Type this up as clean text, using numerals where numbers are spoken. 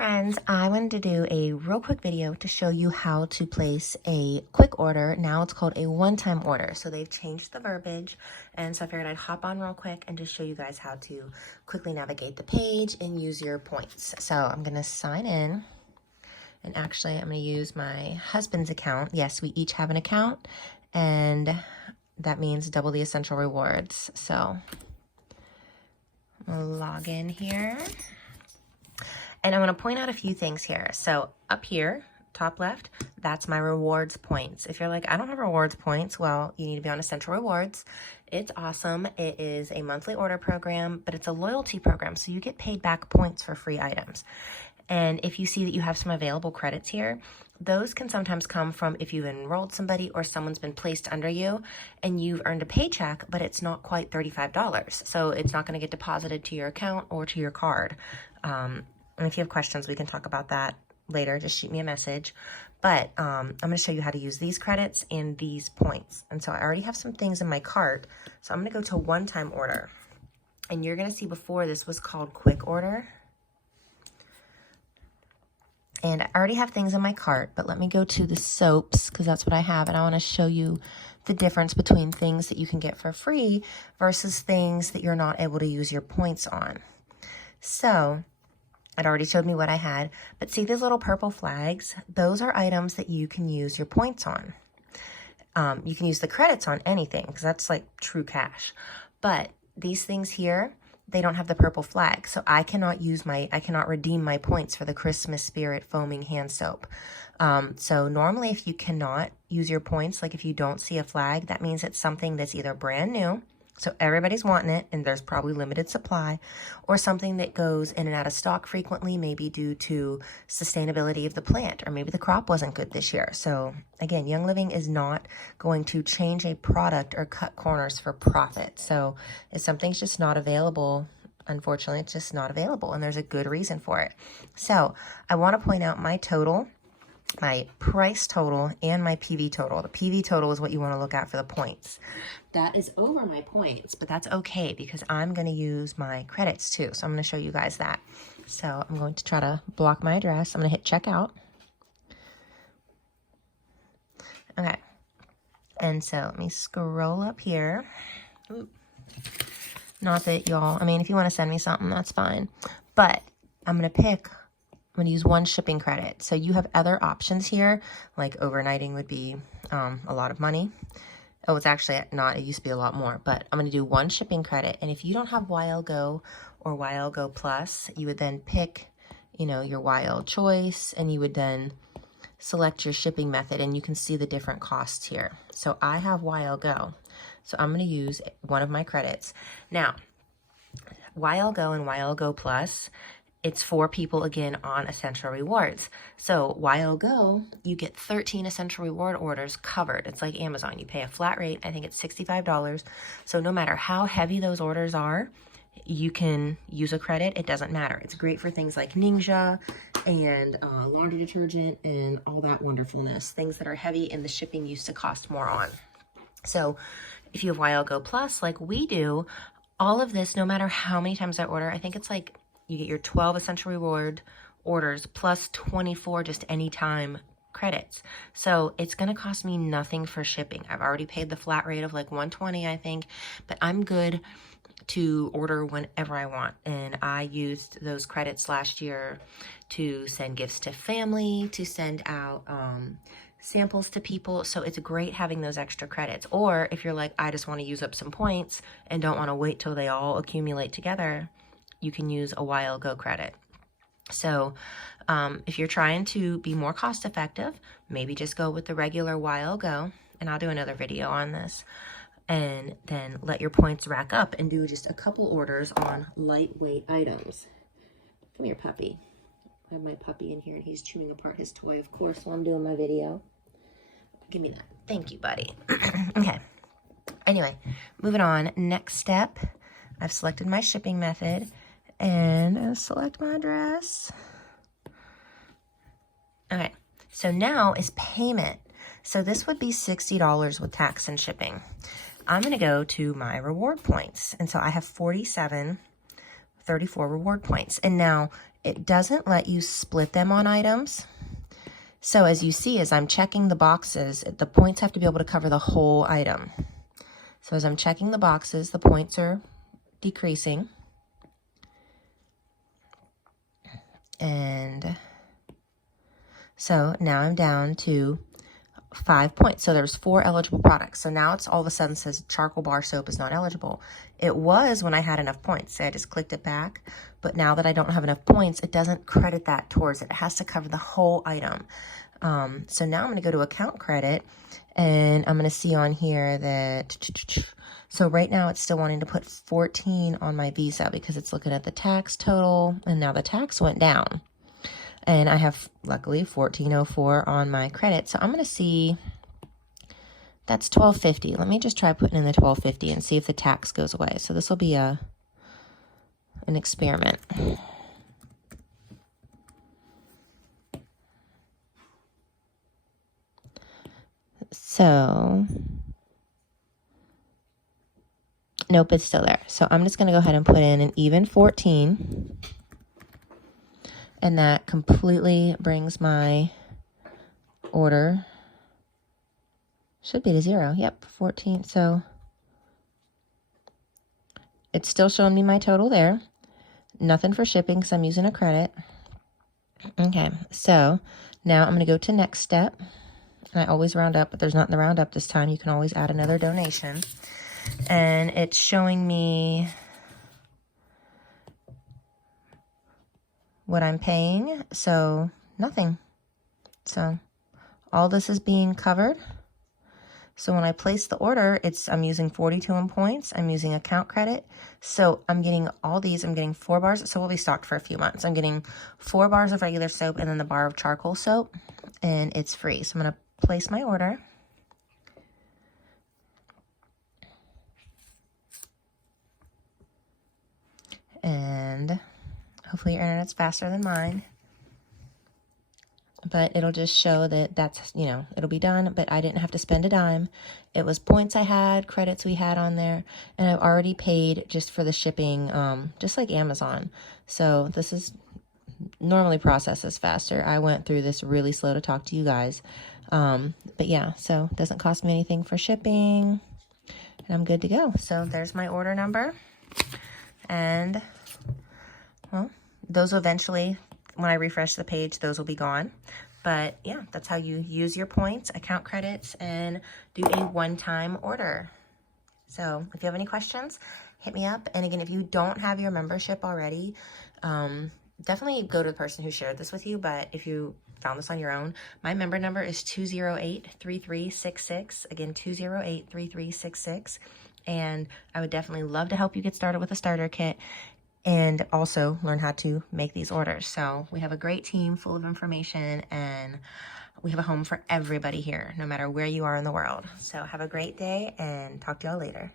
friends, I wanted to do a real quick video to show you how to place a quick order. Now it's called a one-time order. So they've changed the verbiage. And so I figured I'd hop on real quick and just show you guys how to quickly navigate the page and use your points. So I'm going to sign in. And actually, I'm going to use my husband's account. Yes, we each have an account. And that means double the essential rewards. So I'm going to log in here. And I want to point out a few things here. So up here, top left, that's my rewards points. If you're like, I don't have rewards points, well, you need to be on Essential Rewards. It's awesome. It is a monthly order program, but it's a loyalty program. So you get paid back points for free items. And if you see that you have some available credits here, those can sometimes come from if you've enrolled somebody or someone's been placed under you and you've earned a paycheck, but it's not quite $35. So it's not going to get deposited to your account or to your card. And if you have questions, we can talk about that later. Just shoot me a message. But I'm going to show you how to use these credits and these points. And so I already have some things in my cart. So I'm going to go to one-time order. And you're going to see before this was called quick order. And I already have things in my cart, but let me go to the soaps because that's what I have. And I want to show you the difference between things that you can get for free versus things that you're not able to use your points on. So it already showed me what I had, but see these little purple flags? Those are items that you can use your points on. You can use the credits on anything because that's like true cash. But these things here, they don't have the purple flag. So I cannot redeem my points for the Christmas Spirit Foaming Hand Soap. So normally if you cannot use your points, like if you don't see a flag, that means it's something that's either brand new, so everybody's wanting it, and there's probably limited supply, or something that goes in and out of stock frequently, maybe due to sustainability of the plant, or maybe the crop wasn't good this year. So again, Young Living is not going to change a product or cut corners for profit. So if something's just not available, unfortunately, it's just not available, and there's a good reason for it. So I want to point out my total, my price total, and my PV total. The PV total is what you want to look at for the points. That is over my points, but that's okay because I'm going to use my credits too. So I'm going to show you guys that. So I'm going to try to block my address. I'm going to hit checkout. Okay. And so let me scroll up here. Ooh. Not that y'all, I mean, if you want to send me something, that's fine. But I'm going to use one shipping credit. So you have other options here, like overnighting would be a lot of money. Oh, it's actually not, it used to be a lot more, but I'm going to do one shipping credit. And if you don't have YLGO or YLGO Plus, you would then pick, your YL choice, and you would then select your shipping method, and you can see the different costs here. So I have YLGO, so I'm going to use one of my credits. Now, YLGO and YLGO Plus, it's for people, again, on Essential Rewards. So YLGO, you get 13 Essential Reward orders covered. It's like Amazon. You pay a flat rate. I think it's $65. So no matter how heavy those orders are, you can use a credit. It doesn't matter. It's great for things like Ningxia and laundry detergent and all that wonderfulness. Things that are heavy and the shipping used to cost more on. So if you have YLGO Plus, like we do, all of this, no matter how many times I order, I think it's like you get your 12 Essential Reward orders plus 24 just anytime credits. So it's going to cost me nothing for shipping. I've already paid the flat rate of like $120, I think, but I'm good to order whenever I want. And I used those credits last year to send gifts to family, to send out samples to people. So it's great having those extra credits. Or if you're like, I just want to use up some points and don't want to wait till they all accumulate together, you can use a YLGO credit. So if you're trying to be more cost effective, maybe just go with the regular YLGO, and I'll do another video on this, and then let your points rack up and do just a couple orders on lightweight items. Come here, puppy. I have my puppy in here and he's chewing apart his toy, of course, while I'm doing my video. Give me that. Thank you, buddy. Okay. Anyway, moving on. Next step, I've selected my shipping method. And I'll select my address. Okay, so now is payment. So this would be $60 with tax and shipping. I'm going to go to my reward points. And so I have 47 34 reward points. And now it doesn't let you split them on items. So as you see, as I'm checking the boxes, the points have to be able to cover the whole item. So as I'm checking the boxes, the points are decreasing. And so now I'm down to 5 points. So there's 4 eligible products. So now it's all of a sudden says charcoal bar soap is not eligible. It was when I had enough points. So I just clicked it back. But now that I don't have enough points, it doesn't credit that towards it. It has to cover the whole item. So now I'm going to go to account credit, and I'm going to see on here that, so right now it's still wanting to put 14 on my Visa because it's looking at the tax total, and now the tax went down. And I have, luckily, $14.04 on my credit. So I'm going to see, that's $12.50. Let me just try putting in the $12.50 and see if the tax goes away. So this will be an experiment. So, nope, it's still there. So I'm just going to go ahead and put in an even 14. And that completely brings my order, should be to 0. Yep, 14. So it's still showing me my total there. Nothing for shipping because I'm using a credit. Okay, so now I'm going to go to next step. And I always round up, but there's not in the roundup this time. You can always add another donation. And it's showing me what I'm paying. So nothing. So all this is being covered. So when I place the order, I'm using 42 in points. I'm using account credit. So I'm getting all these. I'm getting 4 bars. So we'll be stocked for a few months. I'm getting 4 bars of regular soap and then the bar of charcoal soap. And it's free. So I'm going to place my order. And hopefully your internet's faster than mine. But it'll just show that that's, it'll be done, but I didn't have to spend a dime. It was points I had, credits we had on there, and I've already paid just for the shipping, just like Amazon. So this is normally processes faster. I went through this really slow to talk to you guys. But yeah, so it doesn't cost me anything for shipping, and I'm good to go. So there's my order number. And, well, those eventually, when I refresh the page, those will be gone. But yeah, that's how you use your points, account credits, and do a one-time order. So if you have any questions, hit me up. And again, if you don't have your membership already, definitely go to the person who shared this with you. But if you found this on your own, my member number is 208-3366. Again, 208-3366. And I would definitely love to help you get started with a starter kit and also learn how to make these orders. So we have a great team full of information, and we have a home for everybody here, no matter where you are in the world. So have a great day, and talk to y'all later.